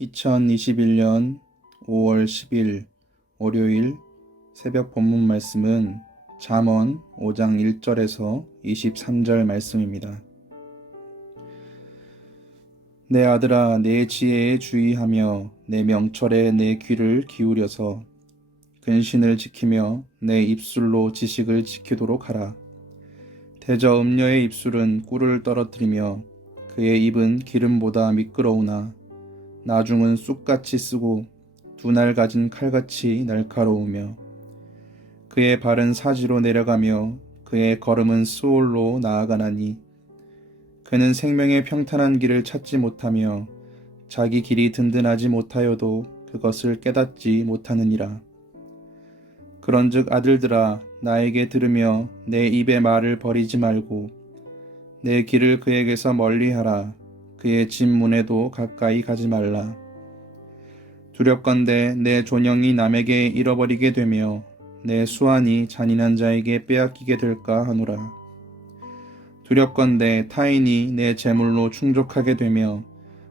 2021년 5월 10일 월요일 새벽 본문 말씀은 잠언 5장 1절에서 23절 말씀입니다. 내 아들아, 내 지혜에 주의하며 내 명철에 내 귀를 기울여서 근신을 지키며 내 입술로 지식을 지키도록 하라. 대저 음녀의 입술은 꿀을 떨어뜨리며 그의 입은 기름보다 미끄러우나 나중은 쑥같이 쓰고 두 날 가진 칼같이 날카로우며 그의 발은 사지로 내려가며 그의 걸음은 스올로 나아가나니 그는 생명의 평탄한 길을 찾지 못하며 자기 길이 든든하지 못하여도 그것을 깨닫지 못하느니라. 그런즉 아들들아, 나에게 들으며 내 입의 말을 버리지 말고 내 길을 그에게서 멀리하라. 그의 집 문에도 가까이 가지 말라. 두렵건대 내 존영이 남에게 잃어버리게 되며 내 수완이 잔인한 자에게 빼앗기게 될까 하노라. 두렵건대 타인이 내 재물로 충족하게 되며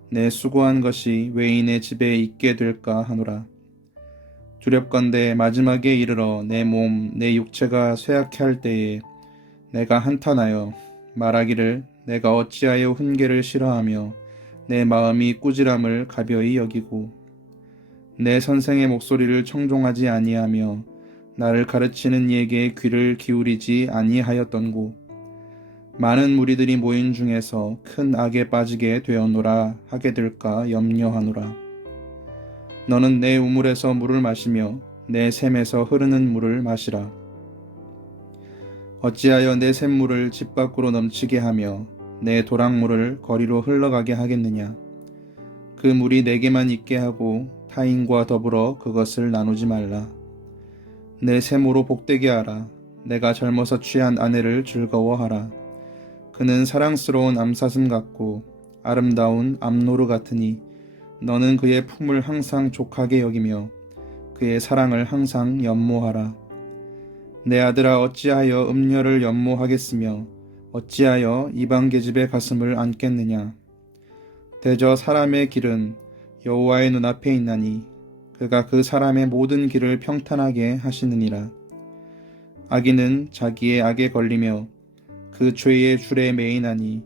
내 수고한 것이 외인의 집에 있게 될까 하노라. 두렵건대 마지막에 이르러 내 몸, 내 육체가 쇠약해 할 때에 내가 한탄하여 말하기를 내가 어찌하여 훈계를 싫어하며 내 마음이 꾸지람을 가벼이 여기고 내 선생의 목소리를 청종하지 아니하며 나를 가르치는 이에게 귀를 기울이지 아니하였던고. 많은 무리들이 모인 중에서 큰 악에 빠지게 되었노라 하게 될까 염려하노라. 너는 내 우물에서 물을 마시며 내 샘에서 흐르는 물을 마시라. 어찌하여 내 샘물을 집 밖으로 넘치게 하며 내 도랑물을 거리로 흘러가게 하겠느냐. 그 물이 내게만 있게 하고 타인과 더불어 그것을 나누지 말라. 내 샘으로 복되게 하라. 내가 젊어서 취한 아내를 즐거워하라. 그는 사랑스러운 암사슴 같고 아름다운 암노루 같으니 너는 그의 품을 항상 족하게 여기며 그의 사랑을 항상 연모하라. 내 아들아, 어찌하여 음녀를 연모하겠으며 어찌하여 이방 계집의 가슴을 안겠느냐. 대저 사람의 길은 여호와의 눈앞에 있나니 그가 그 사람의 모든 길을 평탄하게 하시느니라. 악인은 자기의 악에 걸리며 그 죄의 줄에 매이나니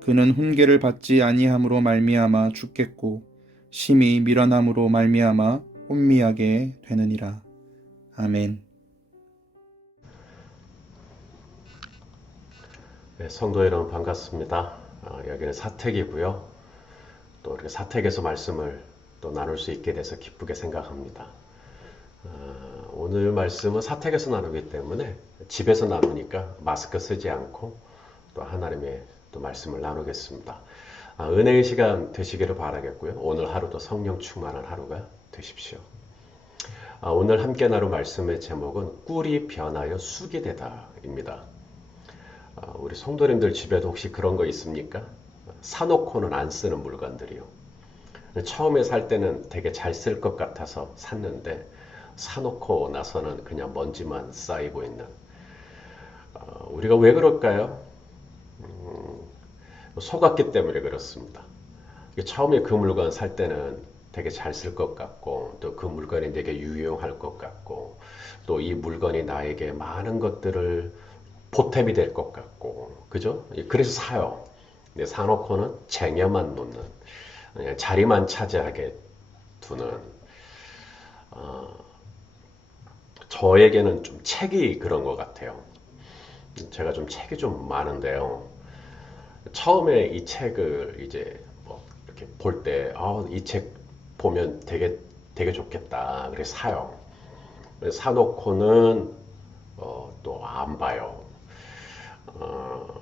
그는 훈계를 받지 아니함으로 말미암아 죽겠고 심히 밀어남으로 말미암아 혼미하게 되느니라. 아멘. 네, 성도 여러분 반갑습니다. 여기는 사택이고요. 또 이렇게 사택에서 말씀을 또 나눌 수 있게 돼서 기쁘게 생각합니다. 오늘 말씀은 사택에서 나누기 때문에 집에서 나누니까 마스크 쓰지 않고 또 하나님의 또 말씀을 나누겠습니다. 은혜의 시간 되시기를 바라겠고요. 오늘 하루도 성령 충만한 하루가 되십시오. 오늘 함께 나눌 말씀의 제목은 꿀이 변하여 쑥이 되다입니다. 우리 성도님들 집에도 혹시 그런 거 있습니까? 사놓고는 안 쓰는 물건들이요. 처음에 살 때는 되게 잘 쓸 것 같아서 샀는데 사놓고 나서는 그냥 먼지만 쌓이고 있는. 우리가 왜 그럴까요? 속았기 때문에 그렇습니다. 처음에 그 물건 살 때는 되게 잘 쓸 것 같고 또 그 물건이 되게 유용할 것 같고 또 이 물건이 나에게 많은 것들을 보탬이 될 것 같고, 그죠? 그래서 사요. 근데 사놓고는 쟁여만 놓는, 자리만 차지하게 두는, 저에게는 좀 책이 그런 것 같아요. 제가 좀 책이 좀 많은데요. 처음에 이 책을 이제 뭐 이렇게 볼 때, 이 책 보면 되게 좋겠다. 그래서 사요. 그래서 사놓고는 또 안 봐요.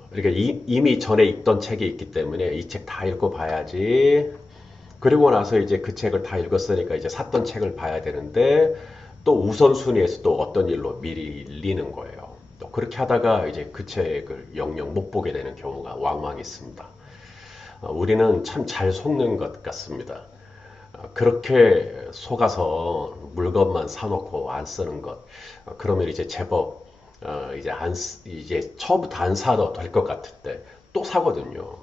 그러니까 이미 전에 읽던 책이 있기 때문에 이 책 다 읽고 봐야지. 그리고 나서 이제 그 책을 다 읽었으니까 이제 샀던 책을 봐야 되는데 또 우선순위에서 또 어떤 일로 밀리는 거예요. 또 그렇게 하다가 이제 그 책을 영영 못 보게 되는 경우가 왕왕 있습니다. 우리는 참 잘 속는 것 같습니다. 그렇게 속아서 물건만 사놓고 안 쓰는 것. 그러면 이제 제법 이제 처음부터 안 사도 될 것 같을 때 또 사거든요.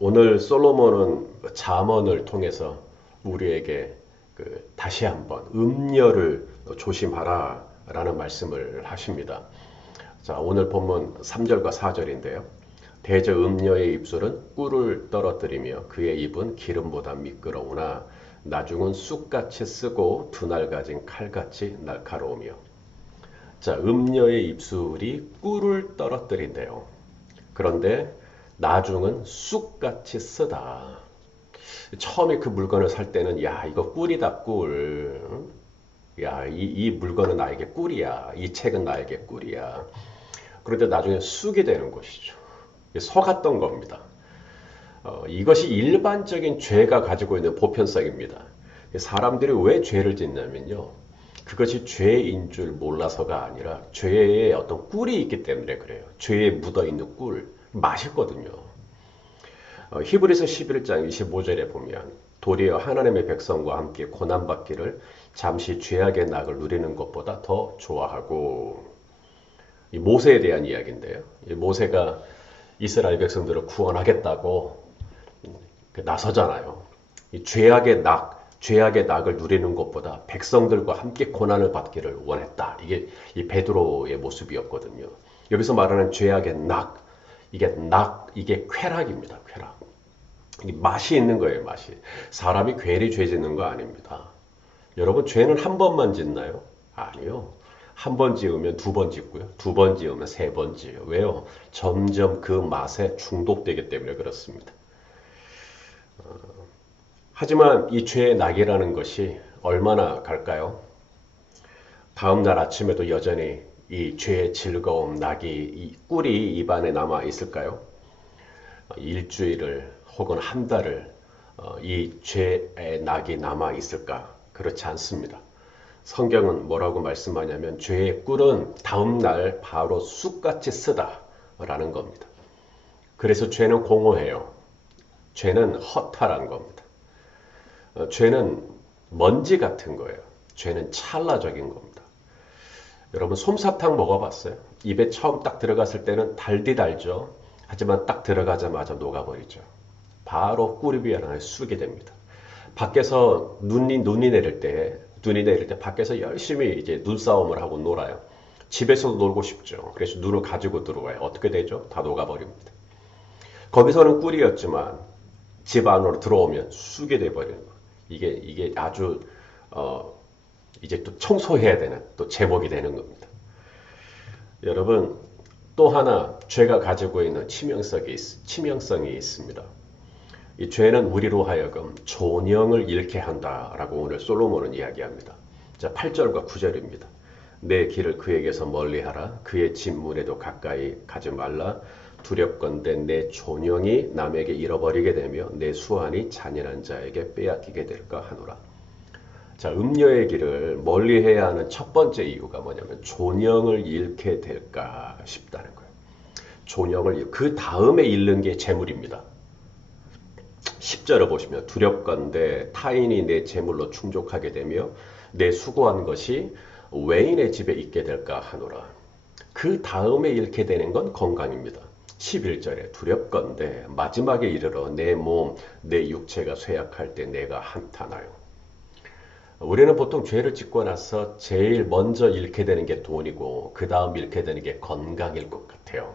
오늘 솔로몬은 잠언을 통해서 우리에게 다시 한번 음녀를 조심하라 라는 말씀을 하십니다. 자, 오늘 본문 3절과 4절인데요. 대저 음녀의 입술은 꿀을 떨어뜨리며 그의 입은 기름보다 미끄러우나 나중은 쑥같이 쓰고 두날 가진 칼같이 날카로우며. 자, 음녀의 입술이 꿀을 떨어뜨린대요. 그런데 나중은 쑥같이 쓰다. 처음에 그 물건을 살 때는 야, 이거 꿀이다, 꿀. 야, 이 물건은 나에게 꿀이야. 이 책은 나에게 꿀이야. 그런데 나중에 쑥이 되는 것이죠. 속았던 겁니다. 이것이 일반적인 죄가 가지고 있는 보편성입니다. 사람들이 왜 죄를 짓냐면요. 그것이 죄인 줄 몰라서가 아니라 죄에 어떤 꿀이 있기 때문에 그래요. 죄에 묻어있는 꿀. 맛있거든요. 히브리서 11장 25절에 보면 도리어 하나님의 백성과 함께 고난받기를 잠시 죄악의 낙을 누리는 것보다 더 좋아하고. 이 모세에 대한 이야기인데요. 이 모세가 이스라엘 백성들을 구원하겠다고 나서잖아요. 이 죄악의 낙을 누리는 것보다 백성들과 함께 고난을 받기를 원했다. 이게 이 베드로의 모습이었거든요. 여기서 말하는 죄악의 이게 쾌락입니다. 쾌락. 이 맛이 있는 거예요, 맛이. 사람이 괜히 죄 짓는 거 아닙니다. 여러분, 죄는 한 번만 짓나요? 아니요. 한 번 지으면 두 번 짓고요. 두 번 지으면 세 번 지어요. 왜요? 점점 그 맛에 중독되기 때문에 그렇습니다. 하지만 이 죄의 낙이라는 것이 얼마나 갈까요? 다음 날 아침에도 여전히 이 죄의 즐거움, 낙이, 이 꿀이 입안에 남아 있을까요? 일주일을 혹은 한 달을 이 죄의 낙이 남아 있을까? 그렇지 않습니다. 성경은 뭐라고 말씀하냐면 죄의 꿀은 다음 날 바로 쑥같이 쓰다라는 겁니다. 그래서 죄는 공허해요. 죄는 허탈한 겁니다. 죄는 먼지 같은 거예요. 죄는 찰나적인 겁니다. 여러분, 솜사탕 먹어봤어요? 입에 처음 딱 들어갔을 때는 달디달죠. 하지만 딱 들어가자마자 녹아버리죠. 바로 꿀이 하나 쑥이 됩니다. 밖에서 눈이 내릴 때 밖에서 열심히 이제 눈싸움을 하고 놀아요. 집에서도 놀고 싶죠. 그래서 눈을 가지고 들어와요. 어떻게 되죠? 다 녹아버립니다. 거기서는 꿀이었지만 집 안으로 들어오면 쑥이 돼버리는 거예요. 이게 아주 이제 또 청소해야 되는 또 제목이 되는 겁니다. 여러분, 또 하나 죄가 가지고 있는 치명성이 있습니다. 이 죄는 우리로 하여금 존영을 잃게 한다라고 오늘 솔로몬은 이야기합니다. 자, 8절과 9절입니다. 내 길을 그에게서 멀리하라. 그의 진문에도 가까이 가지 말라. 두렵건대 내 존영이 남에게 잃어버리게 되며 내 수완이 잔인한 자에게 빼앗기게 될까 하노라. 자, 음녀의 길을 멀리해야 하는 첫 번째 이유가 뭐냐면 존영을 잃게 될까 싶다는 거예요. 그 다음에 잃는 게 재물입니다. 10절을 보시면 두렵건대 타인이 내 재물로 충족하게 되며 내 수고한 것이 외인의 집에 있게 될까 하노라. 그 다음에 잃게 되는 건 건강입니다. 11절에 두렵건대 마지막에 이르러 내 몸, 내 육체가 쇠약할 때 내가 한탄하여. 우리는 보통 죄를 짓고 나서 제일 먼저 잃게 되는 게 돈이고 그 다음 잃게 되는 게 건강일 것 같아요.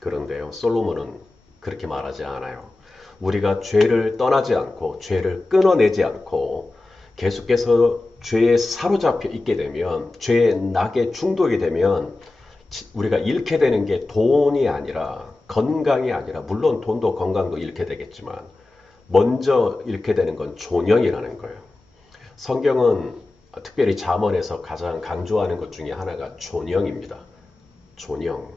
그런데요, 솔로몬은 그렇게 말하지 않아요. 우리가 죄를 떠나지 않고 죄를 끊어내지 않고 계속해서 죄에 사로잡혀 있게 되면 죄의 낙에 중독이 되면 우리가 잃게 되는 게 돈이 아니라 건강이 아니라 물론 돈도 건강도 잃게 되겠지만 먼저 잃게 되는 건 존영이라는 거예요. 성경은 특별히 잠언에서 가장 강조하는 것 중에 하나가 존영입니다. 존영.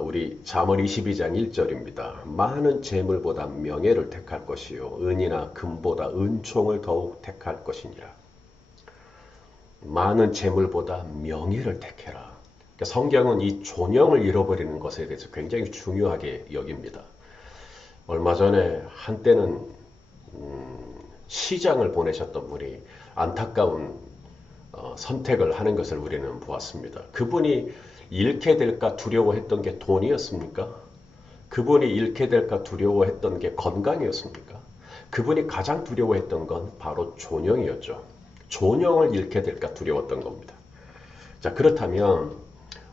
우리 잠언 22장 1절입니다. 많은 재물보다 명예를 택할 것이요 은이나 금보다 은총을 더욱 택할 것이니라. 많은 재물보다 명예를 택해라. 그러니까 성경은 이 존영을 잃어버리는 것에 대해서 굉장히 중요하게 여깁니다. 얼마 전에 한때는 시장을 보내셨던 분이 안타까운 선택을 하는 것을 우리는 보았습니다. 그분이 잃게 될까 두려워했던 게 돈이었습니까? 그분이 잃게 될까 두려워했던 게 건강이었습니까? 그분이 가장 두려워했던 건 바로 존영이었죠. 존영을 잃게 될까 두려웠던 겁니다. 자, 그렇다면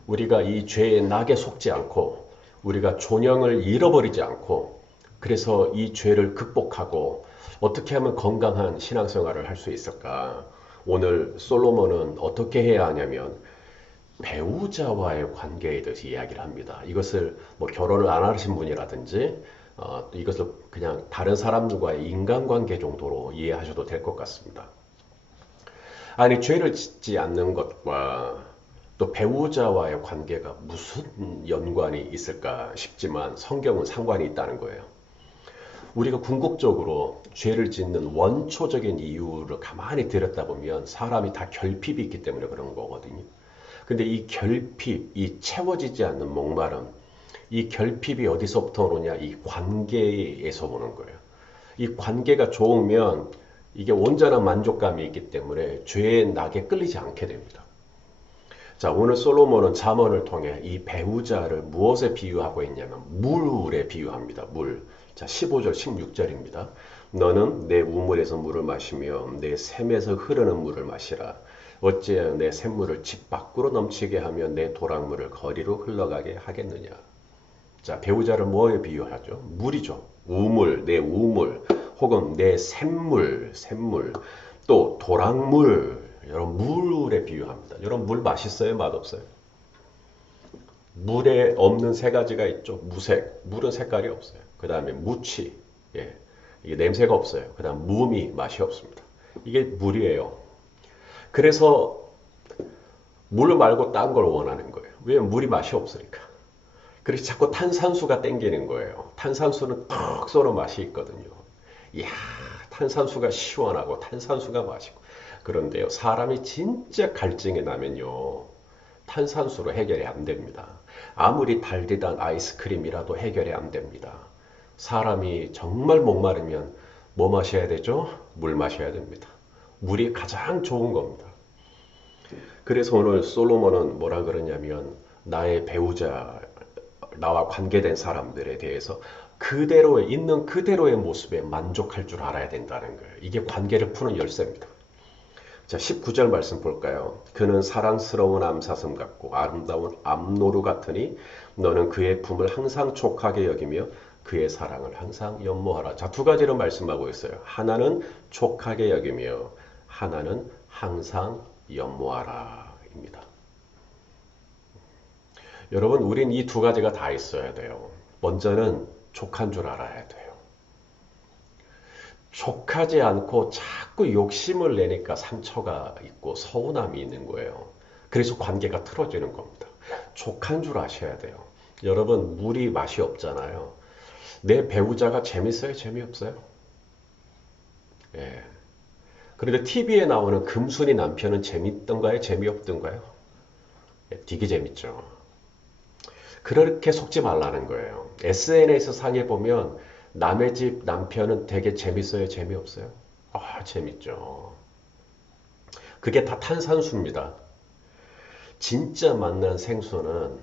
우리가 이 죄의 낙에 속지 않고 우리가 존영을 잃어버리지 않고 그래서 이 죄를 극복하고 어떻게 하면 건강한 신앙생활을 할 수 있을까? 오늘 솔로몬은 어떻게 해야 하냐면 배우자와의 관계에 대해서 이야기를 합니다. 이것을 뭐 결혼을 안 하신 분이라든지 이것을 그냥 다른 사람들과의 인간관계 정도로 이해하셔도 될 것 같습니다. 아니 죄를 짓지 않는 것과 또 배우자와의 관계가 무슨 연관이 있을까 싶지만 성경은 상관이 있다는 거예요. 우리가 궁극적으로 죄를 짓는 원초적인 이유를 가만히 들여다보면 사람이 다 결핍이 있기 때문에 그런 거거든요. 근데 이 결핍, 이 채워지지 않는 목마름, 이 결핍이 어디서부터 오느냐? 이 관계에서 오는 거예요. 이 관계가 좋으면 이게 온전한 만족감이 있기 때문에 죄의 낙에 끌리지 않게 됩니다. 자, 오늘 솔로몬은 잠언을 통해 이 배우자를 무엇에 비유하고 있냐면 물에 비유합니다. 물. 자, 15절, 16절입니다. 너는 내 우물에서 물을 마시며 내 샘에서 흐르는 물을 마시라. 어찌하여 내 샘물을 집 밖으로 넘치게 하며 내 도랑물을 거리로 흘러가게 하겠느냐. 자, 배우자를 뭐에 비유하죠? 물이죠. 우물, 내 우물, 혹은 내 샘물, 또 도랑물, 여러분 물에 비유합니다. 여러분 물 맛있어요? 맛없어요? 물에 없는 세 가지가 있죠. 무색, 물은 색깔이 없어요. 그 다음에 무취, 예, 이게 냄새가 없어요. 그 다음 무미, 맛이 없습니다. 이게 물이에요. 그래서 물 말고 딴 걸 원하는 거예요. 왜냐면 물이 맛이 없으니까. 그래서 자꾸 탄산수가 땡기는 거예요. 탄산수는 턱 쏘는 맛이 있거든요. 이야, 탄산수가 시원하고 탄산수가 맛있고. 그런데요, 사람이 진짜 갈증이 나면요, 탄산수로 해결이 안 됩니다. 아무리 달디단 아이스크림이라도 해결이 안 됩니다. 사람이 정말 목마르면 뭐 마셔야 되죠? 물 마셔야 됩니다. 물이 가장 좋은 겁니다. 그래서 오늘 솔로몬은 뭐라 그러냐면 나의 배우자, 나와 관계된 사람들에 대해서 그대로의 있는 그대로의 모습에 만족할 줄 알아야 된다는 거예요. 이게 관계를 푸는 열쇠입니다. 자, 19절 말씀 볼까요? 그는 사랑스러운 암사슴 같고 아름다운 암노루 같으니 너는 그의 품을 항상 촉하게 여기며 그의 사랑을 항상 연모하라. 자, 두 가지로 말씀하고 있어요. 하나는 촉하게 여기며 하나는 항상 연모하라 입니다. 여러분, 우린 이 두 가지가 다 있어야 돼요. 먼저는 촉한 줄 알아야 돼요. 촉하지 않고 자꾸 욕심을 내니까 상처가 있고 서운함이 있는 거예요. 그래서 관계가 틀어지는 겁니다. 촉한 줄 아셔야 돼요. 여러분, 물이 맛이 없잖아요. 내 배우자가 재밌어요? 재미없어요? 예. 그런데 TV에 나오는 금순이 남편은 재밌던가요? 재미없던가요? 예, 되게 재밌죠. 그렇게 속지 말라는 거예요. SNS 상에 보면 남의 집 남편은 되게 재밌어요? 재미없어요? 아, 재밌죠. 그게 다 탄산수입니다. 진짜 만난 생수는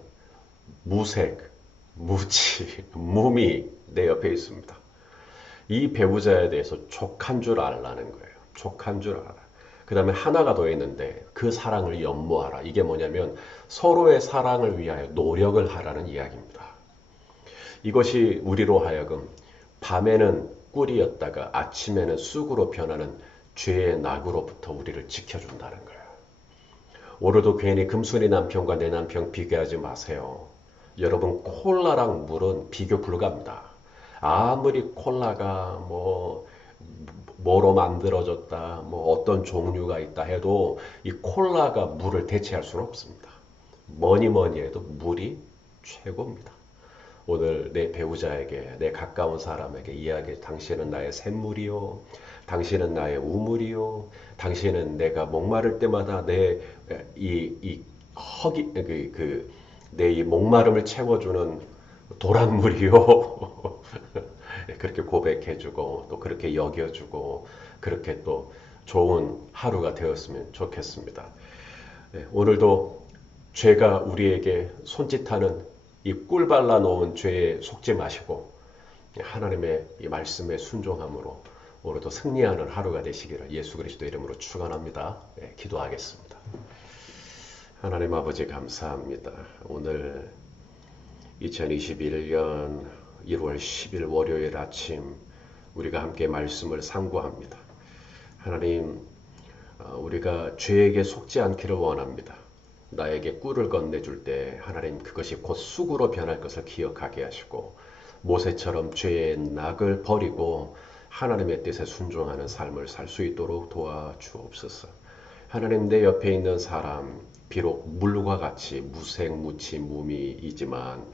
무색, 무치, 무미 내 옆에 있습니다. 이 배우자에 대해서 촉한 줄 알라는 거예요. 촉한 줄 알아. 그 다음에 하나가 더 있는데 그 사랑을 연모하라. 이게 뭐냐면 서로의 사랑을 위하여 노력을 하라는 이야기입니다. 이것이 우리로 하여금 밤에는 꿀이었다가 아침에는 쑥으로 변하는 죄의 낙으로부터 우리를 지켜준다는 거예요. 오늘도 괜히 금순이 남편과 내 남편 비교하지 마세요. 여러분, 콜라랑 물은 비교 불가합니다. 아무리 콜라가 뭐로 만들어졌다, 뭐 어떤 종류가 있다 해도 이 콜라가 물을 대체할 수는 없습니다. 뭐니 해도 물이 최고입니다. 오늘 내 배우자에게, 내 가까운 사람에게 이야기해. 당신은 나의 샘물이요. 당신은 나의 우물이요. 당신은 내가 목마를 때마다 내 이 목마름을 채워주는 도랑물이요. 그렇게 고백해주고, 또 그렇게 여겨주고, 그렇게 또 좋은 하루가 되었으면 좋겠습니다. 오늘도 죄가 우리에게 손짓하는 이 꿀 발라 놓은 죄에 속지 마시고 하나님의 이 말씀에 순종함으로 오늘도 승리하는 하루가 되시기를 예수 그리스도 이름으로 축원합니다. 네, 기도하겠습니다. 하나님 아버지 감사합니다. 오늘 2021년 1월 10일 월요일 아침 우리가 함께 말씀을 상고합니다. 하나님, 우리가 죄에게 속지 않기를 원합니다. 나에게 꿀을 건네줄 때 하나님 그것이 곧 쑥으로 변할 것을 기억하게 하시고 모세처럼 죄의 낙을 버리고 하나님의 뜻에 순종하는 삶을 살 수 있도록 도와주옵소서. 하나님, 내 옆에 있는 사람 비록 물과 같이 무색무취 무미이지만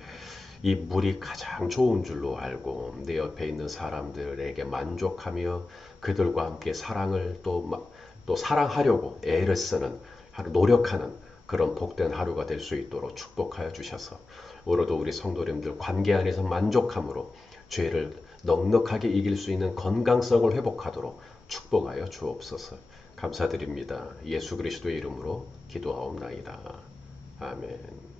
이 물이 가장 좋은 줄로 알고 내 옆에 있는 사람들에게 만족하며 그들과 함께 사랑을 또 사랑하려고 애를 쓰는 노력하는 그런 복된 하루가 될 수 있도록 축복하여 주셔서 오늘도 우리 성도님들 관계 안에서 만족함으로 죄를 넉넉하게 이길 수 있는 건강성을 회복하도록 축복하여 주옵소서. 감사드립니다. 예수 그리스도의 이름으로 기도하옵나이다. 아멘.